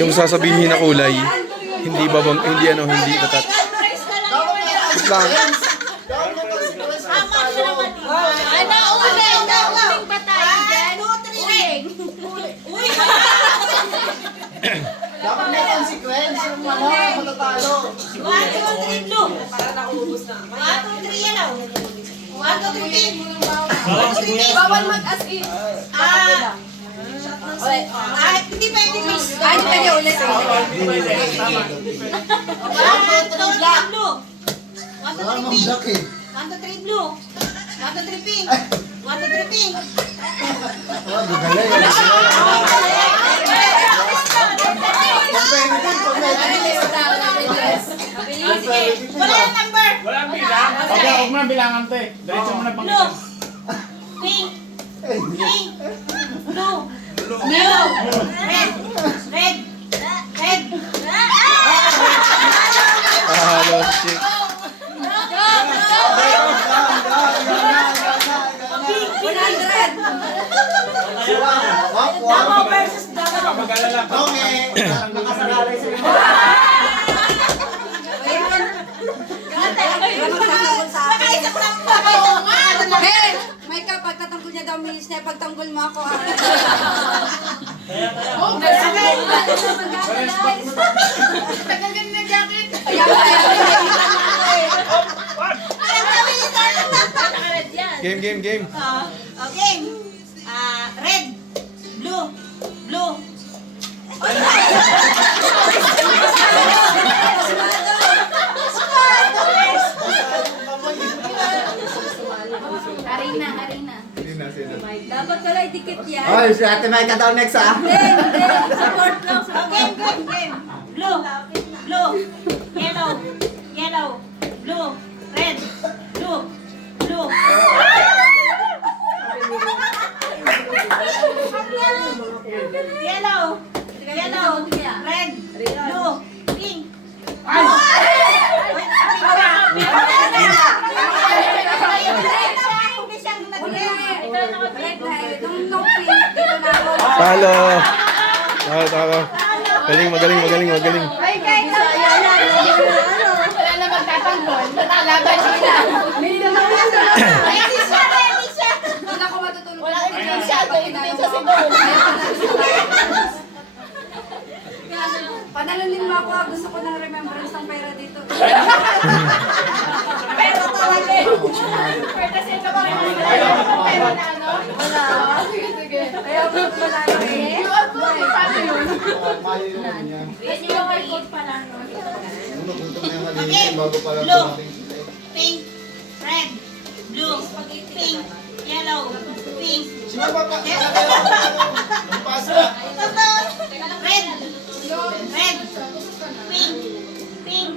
Yung sasabihin na kulay, hindi babang, hindi tatat. Wait lang. Uling ba tayo dyan? Uling! Dapat may consequence yung matatalo. 1, 2, 3, blue. Para naubos na. 1, 2, 3, yellow. 1, 2, 3, pink. 1, 2, 3, pink. Bawal mag-askin. Hindi pwede miss. Hindi pwede ulit. 1, 2, 3, blue. 1, 2, 3, pink. 1, 2, 3, blue. 1, 2, 3, pink. 1, 2, 3, pink. Wala yung number. Wala ang bilang. Okay, huwag mo na bilangan to eh. Diretso mo na Blue. pangilan. Pink. Pink. Blue. Yellow. Red. Red. Red. Halos, shit. Damo versus Damo. Mag-alala pa. Nakasalalay sila. Nakaisip lang pa kayo nga. Hey! May pagtatanggol niya daw, milis na pagtanggol mo ako. Tagal din na jacket. Game. Okay. Red. Blue. Blue. Harina. Dapat pala idikit yan. Oy, si Ate Maika daw next ah. Hindi. Support lang. Game. Blue. Blue. Yellow. Yellow. Blue. Red. Blue. Blue. Yellow. Yellow. Red. Blue. Pink. Talo. Magaling. Wala na magtatanggol. Laban sila. Ready siya. Hindi ako matutulog. Wala kang siya. Hindi siya siguro. Panalunin mo ako. Gusto ko ng remembrance ng pera dito. Pero talaga eh. Pero kasi ito ba pero na ano? Wala. Sige. Kaya ako manalo eh. Paano yun? Mali naman yan. Yan yung code pala. Punta na yung maliit bago pala Blue. tumating. Pink. Red. Blue. Pink. Yellow. Pink. Sino ba pa? Ang pasa. Red. Red. Pink. Pink.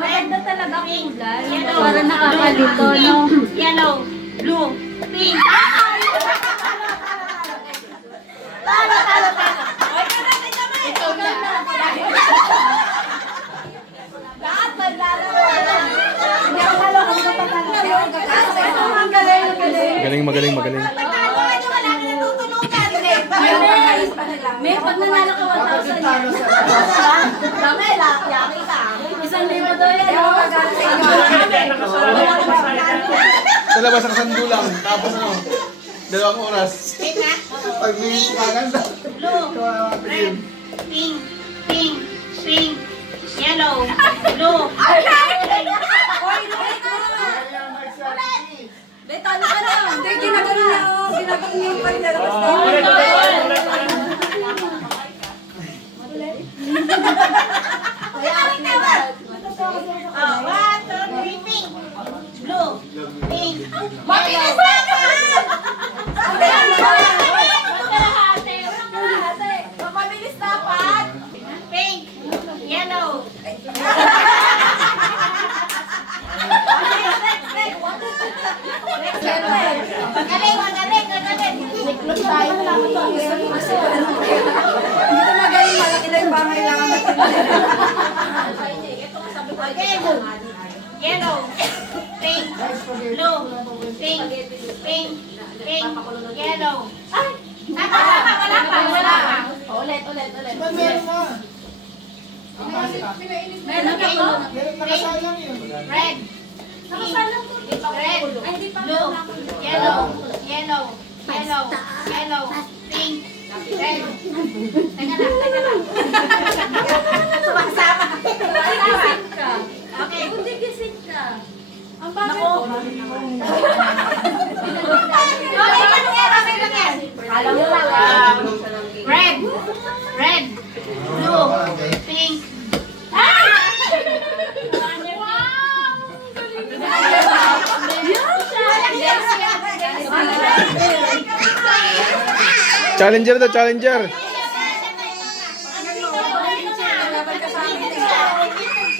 Maganda talaga kulay. Yellow. Para nakakalito, no? Yellow. Blue. Pink. Talo. Ay, kamay. Ito na. Lahat maglalaro. Hindi ako talo kung kapatalo. Ang galing. Magaling. Pagtalo ka niyo, wala ka natutulugan. May pag nanalo ka 1,000 yan. Dami, yaki ka. 1,000 daw yan. Ako magagaling sa inyo. Sa labas ang sandulang. Tapos 2 oras. Pink na. Pag minutes maganda. Blue. Red. Pink. Pink. Pink. Yellow. Blue. Betalo ka na. Hindi, ginagaling niya ako. Ginagaling niya yung pagdala. One, two, three, pink. Blue. Pink. Mabilis na ka! Mabilis dapat. Pink. Yellow. Magaling. Siklot tayo lang. Hindi ko magaling. Malaki na yung bahay lang. Again. Yellow. Pink. Blue. Pink. Pink. Pink. Yellow. Ay! Wala pa. Ulit. Meron kayo? Nakasalang yun. Red. Nakasalang ko. Red. Ay, hindi pa. Blue. Yellow. Yellow. Yellow. Yellow. Pink. Red. Teka lang. Sumasama. Gising ka. Okay. Hindi gising ka. Ang bagay Nako. ko. Okay, kami lang yan. Alam mo lang. Red. Red. Blue. Pink. Challenger to, challenger.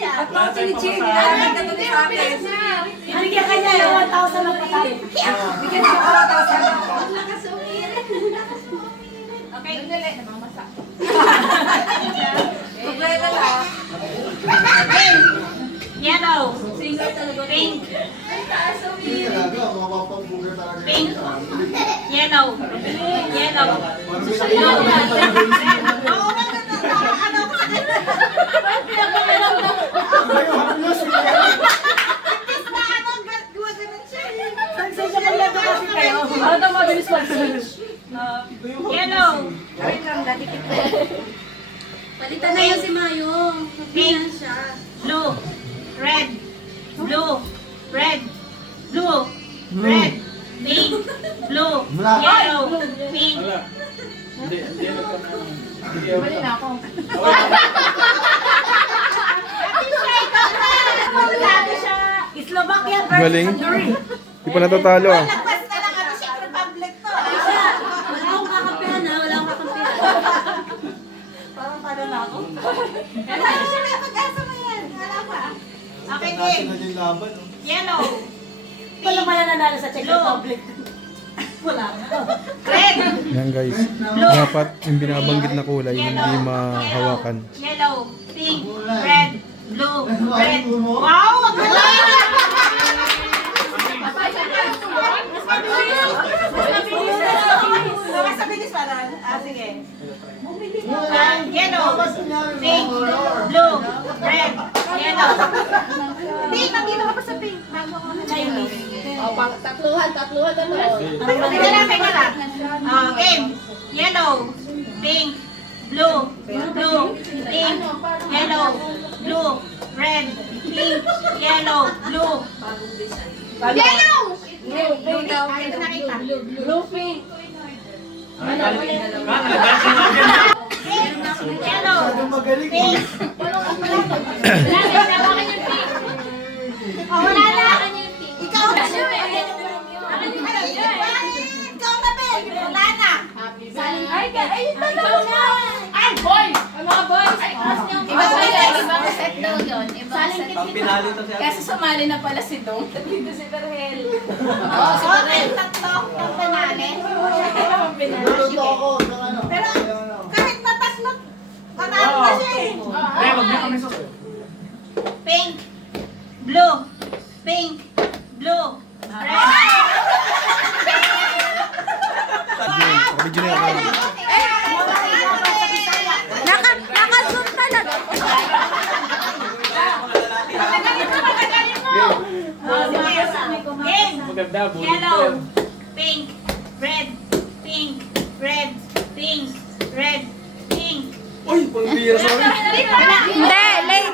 At mga chinichini, nalaman ka tuloy sa akin. Bigyan ka niya yung 1,000 ng patay. Bigyan niya ako 1,000. Okay. Problema lang. Yellow. Singer talaga. Pink. Hindi talaga, mapapambuga talaga. Pink. Yellow. Yellow. Ayaw, haplos. Ano na mabilis mag-search? Yellow. Palitan na yan si Mayo. Pink siya. Blue. Red. Blue. Red. Blue. Red. Pink. Blue. Yellow. Pink. Wala. Hindi Mali na ako. Slovakia versus Galing. Hungary. Di pa natatalo ah. Lagpas na lang ano, Czech Republic to. Wala akong kakampihan ha. Wala akong kakampihan. Parang talo na ako. Pero siya may pag-asa mo yan. Wala pa. Okay, game. Na yung laban, no? Yellow. Wala pala nanalo sa Czech Republic. Wala. Red. Yan guys. Dapat yung binabanggit na kulay hindi mahawakan. Yellow. Pink. Red. Blue. Red. Wow! Ang galing! Mas mabilis pa rin. Sige. Yellow. Pink. Blue. Red. Yellow. Pink. Nandito ka pa sa pink. Chinese. Tatluhan na to. Teka lang. Game. Yellow. Pink. Blue. Blue. Pink. Yellow. Blue. Red. Pink. Yellow. Blue. Yellow! Blue daw. Ito nakita. Blue pink. Yellow. Magaling. Pink. Wala na. Ikaw na. Ikaw na, Ben. Wala na. Ay, tanaw na. Ay, boy! Mga boys. Ibang set daw yun. Ibang set. Kasi sumali na pala si Dong. Dito si Berhel. Okay, tatlo ng penale. Luluto ako ng ano. Pero kahit natatlo, panalo na siya eh. Kaya wag na kami susunod. Pink, blue, pink, blue, red. Video na yan. Naka-zoom talaga. Game. Maganda, bullet Yellow, pen. pink, red, pink, red, pink, red, pink. Uy, pambira sorry. Hindi,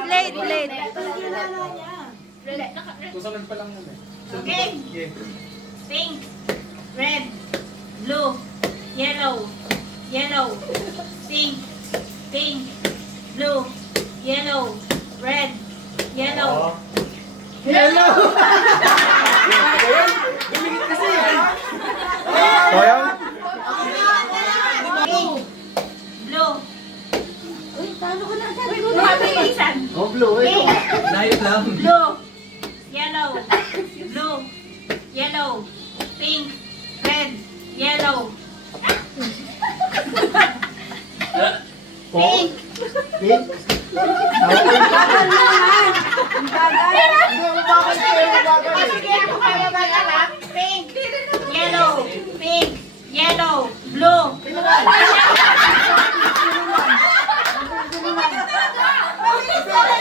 late. Susunod pa lang muna. Okay. Pink, red, blue, yellow, yellow, pink, pink, blue, yellow, red, yellow. Sayang. Pink, blue. Uy, talo ko na. Mabilisan. Oh, blue, eh. Pink, blue, yellow, blue, yellow, pink, red, yellow. Pink. Pink. Sige, ako kaya ba lahat? Pink, yellow, pink, yellow, blue. Mabilis ka lang.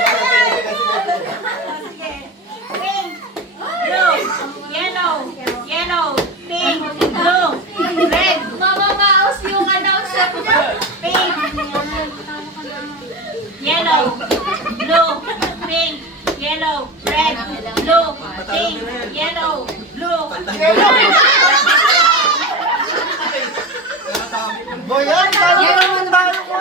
blue, pink, yellow, red, blue, pink, yellow, blue. Boyan, talo Yan na naman yung talo ko.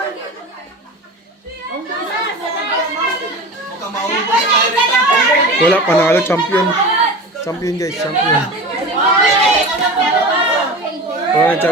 Wala, panalo, champion. Champion guys, champion. Wala,